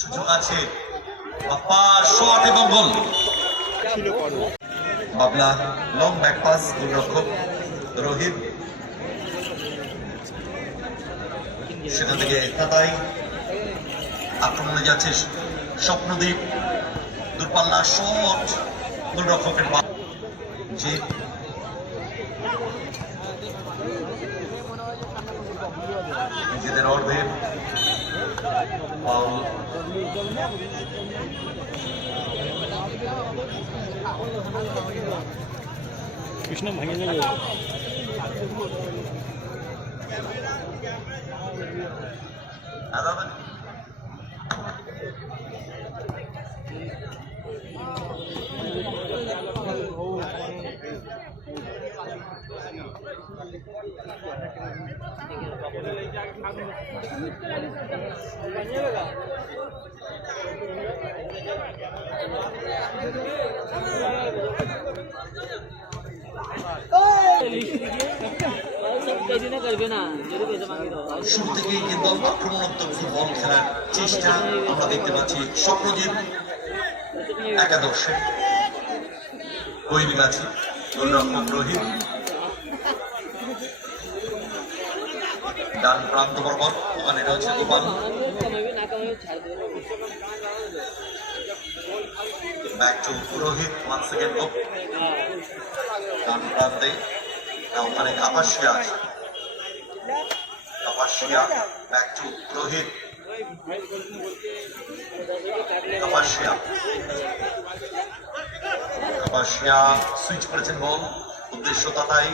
সুযোগ আছে। বাপ্পা, শট এবং গোল। বাবলা লং ব্যাক পাস গোলরক্ষক রোহিত। সেখান থেকে তাতাই আক্রমণে যাচ্ছে স্বপ্নদীপ। দূরপাল্লা শট গোলরক্ষকের যে নিজেদের অর্ধে পাউল। কৃষ্ণ ভেঙে যাবে আলাদা শুরু থেকেই কিন্তু আক্রমণাত্মক ফুটবল খেলার চেষ্টা আমরা দেখতে পাচ্ছি। স্বপ্নজিৎ একাদশে। আছে গোলরক্ষক ডান প্রান্ত বরাবর ওখানে রয়েছে গোপাল কামাইবে না কামাইবে ছাড় দেবে back to Rohit one second লোক ডান প্রান্তে ওখানে Kapasia back to Rohit Kapasia. Switch ball. উদ্দেশ্য তাতাই।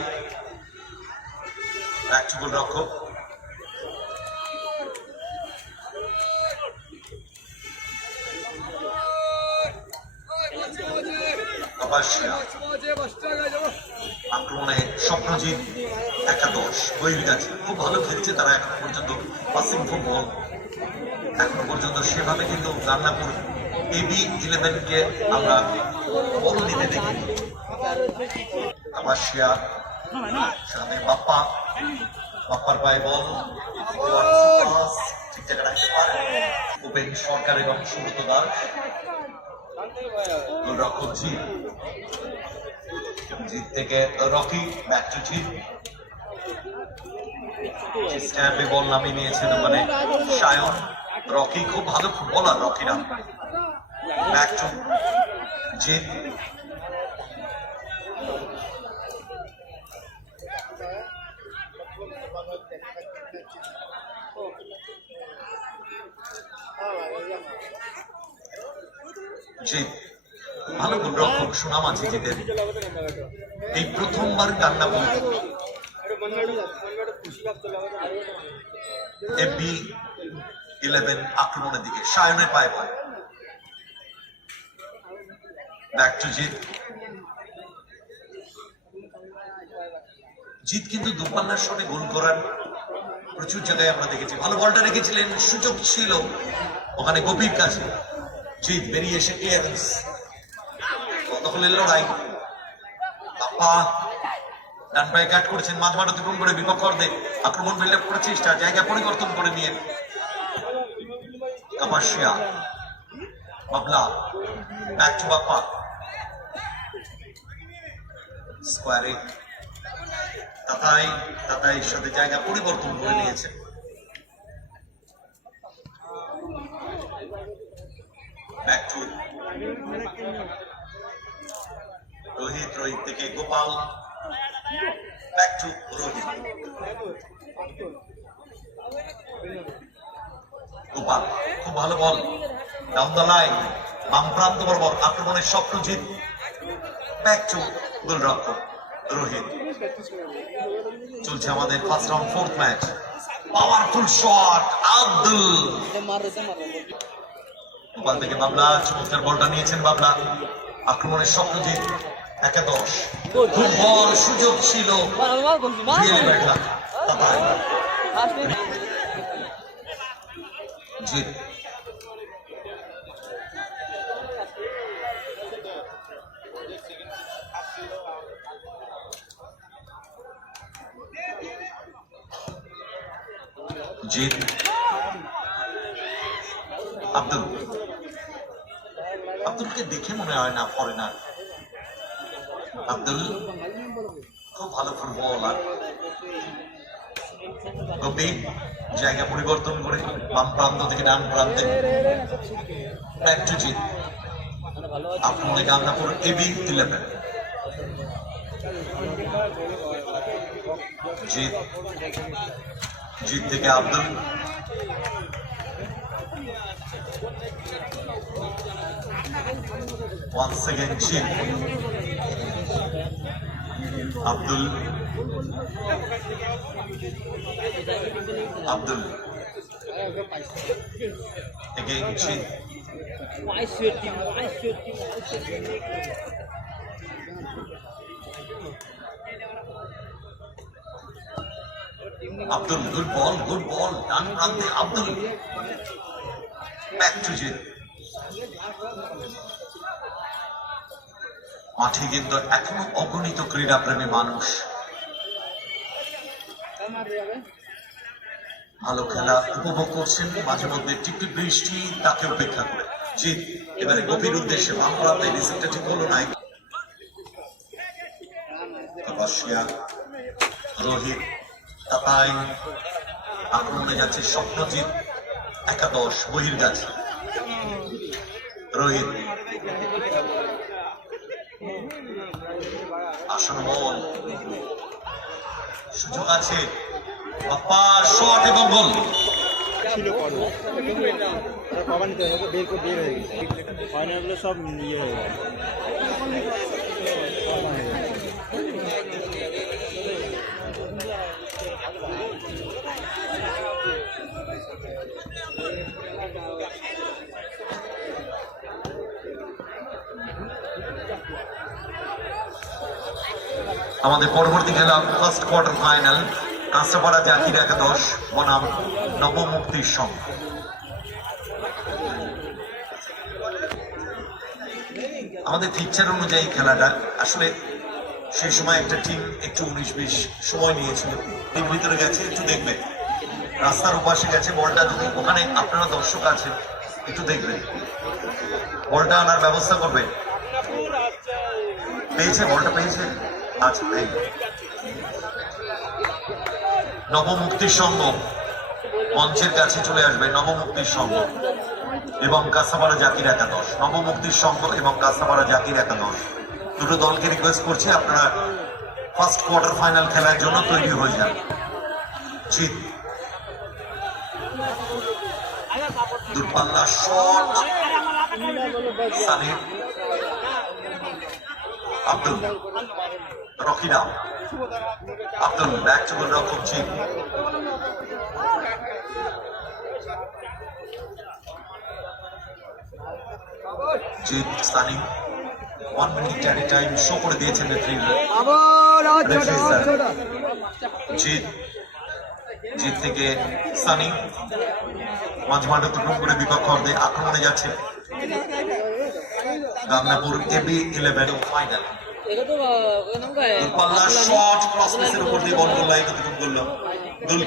ব্যাক রক্ষক আক্রমণে স্বপ্নজিৎ একাদশ। আছে খুব ভালো খেলছে তারা এখন পর্যন্ত পাসিং ফুটবল এখনও পর্যন্ত সেভাবে কিন্তু রান্নাপুর এবি ইলেভেনকে আমরা বল নিতে দেখি কাপাসিয়া সামনে বাপ্পা। বাপ্পার পায়ে বল। ঠিক জায়গায় রাখতে উপেন সরকার এবং সুব্রত দাস। জি। জিত থেকে রকি ব্যাক টু জিত স্ট্যাম্পে বল নামিয়ে নিয়েছেন মানে সায়ন। রকি খুব ভালো ফুটবলার রকিরা ব্যাক টু জিত জিত ভালো গোলরক্ষক সুনাম আছে জিতের এই প্রথমবার কান্না বল এফবি ইলেভেন আক্রমণের দিকে সায়নের পায়ে বল ব্যাক টু জিত জিত কিন্তু দূরপাল্লার শটে গোল করার প্রচুর জায়গায় আমরা দেখেছি। ভালো বলটা রেখেছিলেন, সুযোগ ছিল। ওখানে গভীর কাছে। জিত বেরিয়ে এসে ক্লিয়ারেন্স দখলের লড়াই। বাপ্পা ডান পায়ে কাট করেছেন, মাঝ মাঠ অতিক্রম করে বিপক্ষ অর্ধে আক্রমণ বিল্ড আপ করার চেষ্টা জায়গা পরিবর্তন করে নিয়ে। কাপাসিয়া, বাবলা ব্যাক টু বাপ্পা। স্কোয়ারে তাতাই, তাতাইয়ের সাথে জায়গা পরিবর্তন করে নিয়েছে। ব্যাক টু রোহিত রোহিত থেকে গোপাল। ব্যাক টু রোহিত গোপাল, খুব ভালো বল। ডাউন দ্য লাইন বাম প্রান্ত বরাবর আক্রমণের স্বপ্নজিৎ ব্যাক টু গোলরক্ষক রোহিত চলছে আমাদের first round fourth match powerful shot Abdul. Gopal থেকে বাবলা চমৎকার বলটা নিয়েছেন বাবলা। আক্রমণের স্বপ্নজিৎ একাদশ। বড় সুযোগ ছিল। জিত আব্দুল আব্দুলকে দেখে মনে হয় না ফরেনার। আব্দুল খুব ভালো ফুটবলার। গোপী, জায়গা পরিবর্তন করে বাম প্রান্ত থেকে ডান প্রান্তে। ভালো আপনাদের গান্ধাপুর এবি ইলেভেন জিত। জিত থেকে আব্দুল। Once again জিত Abdul Abdul again Jeet ICO team ICO team Abdul good ball good ball ডান প্রান্তে আব্দুল ব্যাক টু জিত মাঠে কিন্তু এখনও অগণিত ক্রীড়াপ্রেমী মানুষ। ভালো খেলা উপভোগ করছেন, মাঝে মধ্যে টিপটিপ বৃষ্টি তাকে উপেক্ষা করে। জিত এবারে গভীর উদ্দেশ্যে বাংলাতে রিসিপ্টটা ঠিক হলো না তপস্যা রোহিত, তাতাই, আক্রমণে যাচ্ছে স্বপ্নজিৎ, একাদশ বহির্গাছ রোহিত বল সুযোগ আছে। বাপ্পা শট এবং গোল। ছিল পর্ব। ওরা কবার নিতে হবে বের করে বের হয়ে গেছে ফাইনালগুলো সব ইয়ে হয়ে গেছে। আমাদের পরবর্তী খেলা first quarter final Kanchapara Zakir একাদশ, বনাম নবমুক্তির সঙ্গ। আমাদের পিকচার অনুযায়ী খেলাটা, আসলে সেই সময় একটা টিম একটু উনিশ বিশ সময় নিয়েছিল। টিম ভিতরে গেছে, একটু দেখবেন রাস্তার উপাসে গেছে, বলটা যদি ওখানে আপনারা দর্শক আছেন, একটু দেখবেন। বলটা আনার ব্যবস্থা করবেন পেয়েছে, বলটা পেয়েছে। আচ্ছা নবমুক্তির সঙ্গ। মঞ্চের কাছে চলে আসবে নবমুক্তির সঙ্গ এবং কাঁচাপাড়া জাতির একাদশ। নবমুক্তির সঙ্গ এবং কাঁচাপাড়া জাতির একাদশ। দুটো দলকে রিকোয়েস্ট করছি, আপনারা ফার্স্ট কোয়ার্টার ফাইনাল খেলার জন্য তৈরি হয়ে যান। জিত। শট। সালিম আব্দুল। রকিরাম আব্দুল ব্যাক টু রক্ষক Jeet Jeet Sunny one minute at time show করে দিয়েছেন জিত জিত থেকে সানি মাঝ মাঠে অতিক্রম করে বিপক্ষ অর্ধে আক্রমণে যাচ্ছে। গাংনাপুর এবি ইলেভেন ফাইনাল পাল্লা শট ক্রস পেসের উপর দিয়ে বল করল এক অতিক্রম করল। গোল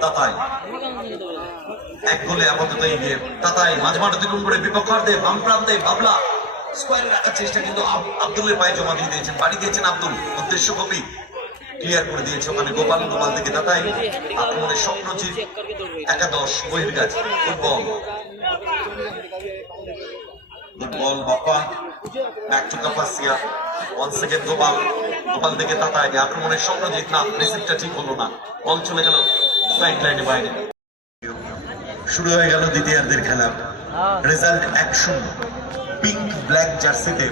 তাতাই। এক গোলে আপাতত এগিয়ে। তাতাই মাঝ মাঠ করে বিপক্ষ বাম প্রান্তে বাবলা। স্কোয়ারে রাখার চেষ্টা কিন্তু আব- আব্দুলের পায়ে জমা দিয়ে দিয়েছেন বাড়ি দিয়েছেন আব্দুল। উদ্দেশ্য কপি। ক্লিয়ার করে দিয়েছে ওখানে গোপাল গোপাল থেকে তাতাই। আক্রমণের স্বপ্নজিৎ একাদশ বহির্গাছ football. Football Bappa. Back to Kapasia one second Gopal. Gopal থেকে তাতায় আক্রমণের স্বপ্নজিৎ না রিসিভটা ঠিক হলো না। বল চলে গেল। সাইড লাইনে বাইরে। শুরু হয়ে গেল দ্বিতীয়ার্ধের খেলা। রেজাল্ট এক শূন্য। পিঙ্ক ব্ল্যাক জার্সিতে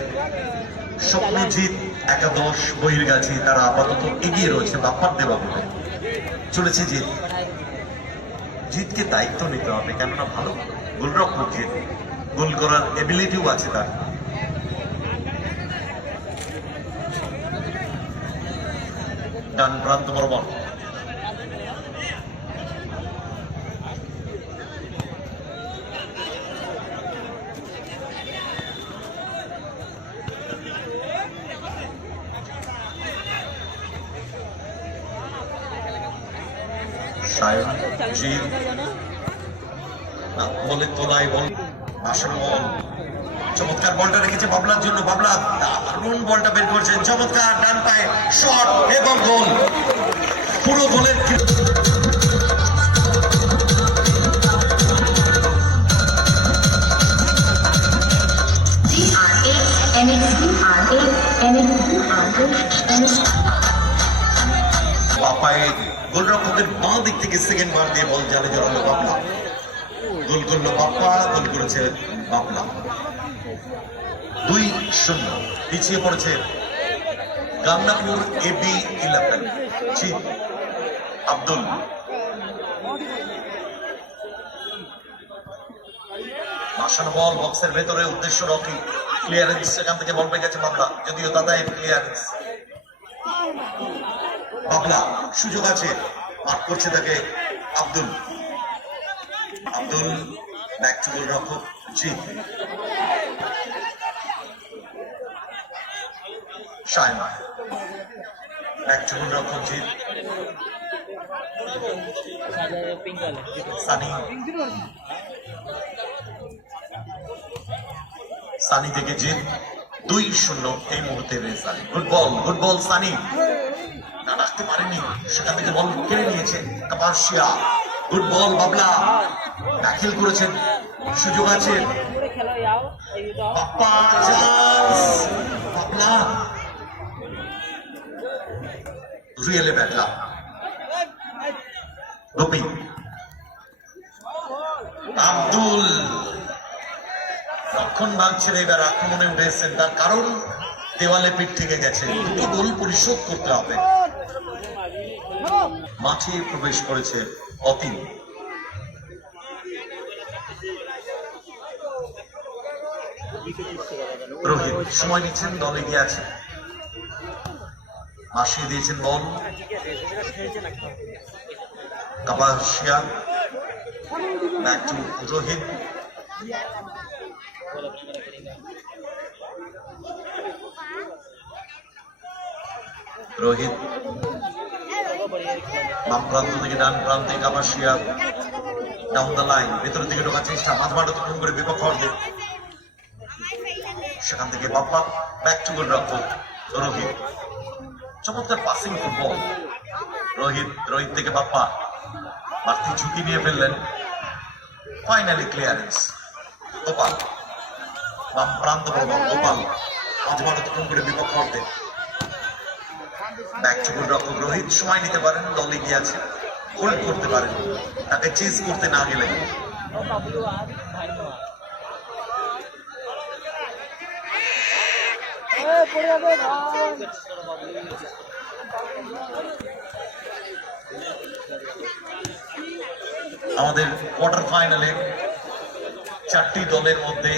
স্বপ্নজিৎ একাদশ বহির্গাছি তারা আপাতত এগিয়ে রয়েছে বাপ্পার দেওয়া বলে চলেছে জিত। জিতকে দায়িত্ব নিতে হবে কেননা ভালো গোলরক্ষক জিত। গোল করার এবিলিটিও আছে তার। ডান প্রান্ত বরাবর। সায়ন বলে বল বল। চমৎকার বলটা রেখেছে বাবলার জন্য। বাবলা দারুণ বলটা বের করছেন চমৎকার ডান পায়ে শট এবং গোল। পুরো গোলের বাপায় গোলরক্ষকের বাঁ দিক থেকে সেকেন্ড বার দিয়ে বল জালে জড়ালো বাবলা। গোল করল বাপ্পা, গোল করেছে বাবলা দুই শূন্য, পিছিয়ে পড়েছে গান্নাপুর এবি ইলেভেন চিত আব্দুল। মাসানো বল বক্সের ভেতরে, উদ্দেশ্য রকি ক্লিয়ারেন্স সেখান থেকে বল পেয়ে গেছে বাবলা যদিও দাদা ক্লিয়ারেন্স বাবলা সুযোগ আছে, পাঠ করছে তাকে আব্দুল। আব্দুল জি সানি থেকে জিত দুই শূন্য এই মুহূর্তে result good ball good ball Sunny না পারেনি। সেখান থেকে বল কেড়ে নিয়েছে কাপাসিয়া গুড বল বাবলা দাখিল করেছেন। সুযোগ আছে। আব্দুল। রক্ষণ ভাগ ছেড়ে এবার আক্রমণে উঠেছেন। তার কারণ, দেওয়ালে পিঠ থেকে গেছে। দুটো গোল পরিশোধ করতে হবে। মাঠে প্রবেশ করেছে অতীন। রোহিত, সময় নিচ্ছেন দল এগিয়ে আছে মাসিয়ে দিয়েছেন বল। রোহিত। রোহিত, বাম প্রান্ত থেকে ডান প্রান্তে কাপাসিয়া ডাউন দ্য লাইন ভেতরের দিকে ঢোকার চেষ্টা। মাঝ মাঠ অতিক্রম করে বিপক্ষ অর্ধে সেখান থেকে বাপ্পা ব্যাক টু গোল রক্ষক রোহিত। চমৎকার পাসিং ফুটবল রোহিত রোহিত থেকে বাপ্পা বাড়তি ঝুঁকি নিয়ে ফেললেন। Finally clearance Gopal. বাম প্রান্ত বরাবর গোপাল। মাঠ অতিক্রম করে বিপক্ষ অর্ধে ব্যাক টু গোল রক্ষক রোহিত সময় নিতে পারেন, দল এগিয়ে আছে। হোল্ড করতে পারেন। তাকে চেজ করতে না গেলে। আমাদের কোয়ার্টার ফাইনালে চারটি দলের মধ্যে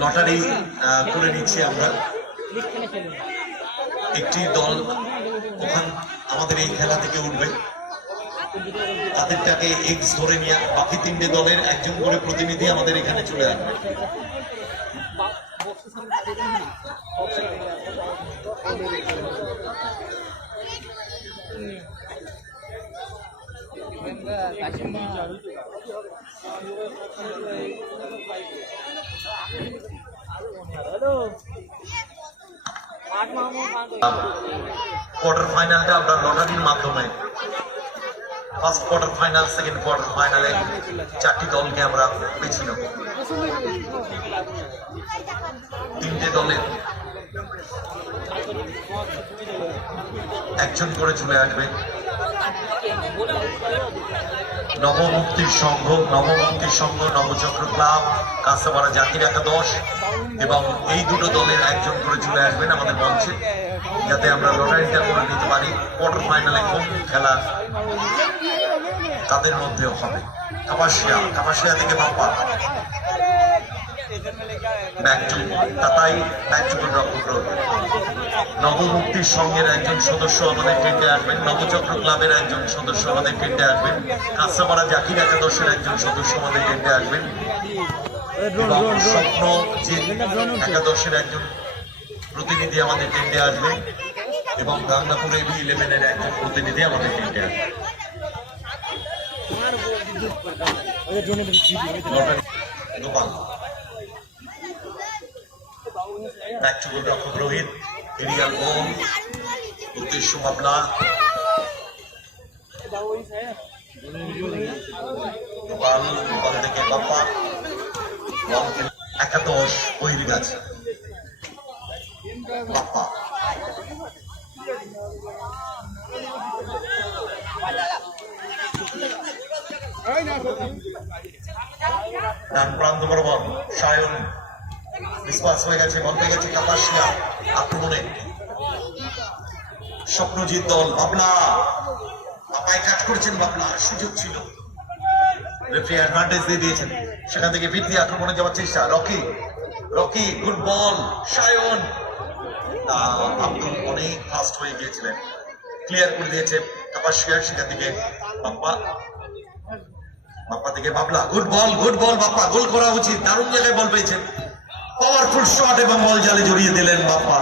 লটারি করে নিচ্ছি আমরা। একটি দল ওখান, আমাদের এই খেলা থেকে উঠবে। তাদেরটাকে এক্স ধরে নিয়ে, বাকি তিনটে দলের একজন করে প্রতিনিধি আমাদের এখানে চলে আসবে। কোয়ার্টার ফাইনালটা আমরা লটারির মাধ্যমে first quarter final second quarter ফাইনালে চারটি দলকে আমরা বেছে নেব। তিনটে দলের একজন করে চলে আসবে। নবমুক্তির সংঘ নবমুক্তির সংঘ, নবচক্র ক্লাব কাঁচাপাড়া জাতির একাদশ এবং এই দুটো দলের একজন করে চলে আসবেন আমাদের মঞ্চে, যাতে আমরা লটারিটা করে নিতে পারি। কোয়ার্টার ফাইনালে কোন খেলা তাদের মধ্যেও হবে। কাপাসিয়া কাপাসিয়া থেকে বাপ্পা। তাতাই নবমুক্তির সংঘের একজন সদস্য আমাদের টেন্টে আসবেন নবচক্র ক্লাবের একজন সদস্য আমাদের টেন্টে আসবেন কাঁচাপাড়া জাকির একাদশের একজন সদস্য আমাদের টেন্টে আসবেন। এবং স্বপ্ন যে একাদশের একজন প্রতিনিধি আমাদের টেন্টে আসবেন এবং গাঙ্গাপুর এবি ইলেভেনের একজন প্রতিনিধি আমাদের জন্য লটারি গোপাল। ব্যাক টু গোলরক্ষক রোহিত এরিয়াল গোল উদ্দেশ্য মামলা গোপাল গোপাল থেকে বাপ্পা বল একাদশ বহির গাছ বাপ্পা ডান প্রান্ত বরাবর সায়ন বিশ্বাস হয়ে গেছে বল পেয়ে গেছে কাপাসিয়া। আক্রমণে স্বপ্নজিৎ দল বাবলা বাপায় কাজ করেছেন বাবলা সুযোগ ছিল। রেফারি অ্যাডভান্টেজ দিয়ে দিয়েছেন। সেখান থেকে ফিরতি আক্রমণে যাওয়ার চেষ্টা। Rocky Rocky good ball Sayan. Abdul অনেক ফাস্ট হয়ে গিয়েছিলেন। ক্লিয়ার করে দিয়েছে কাপাসিয়া, সেখান থেকে বাপ্পা। বাপ্পা থেকে Babla good ball good ball Bappa. Goal করা উচিত। দারুণ জায়গায় বল পেয়েছেন। পাওয়ারফুল শট এবং বল জালে জড়িয়ে দিলেন বাপ্পা।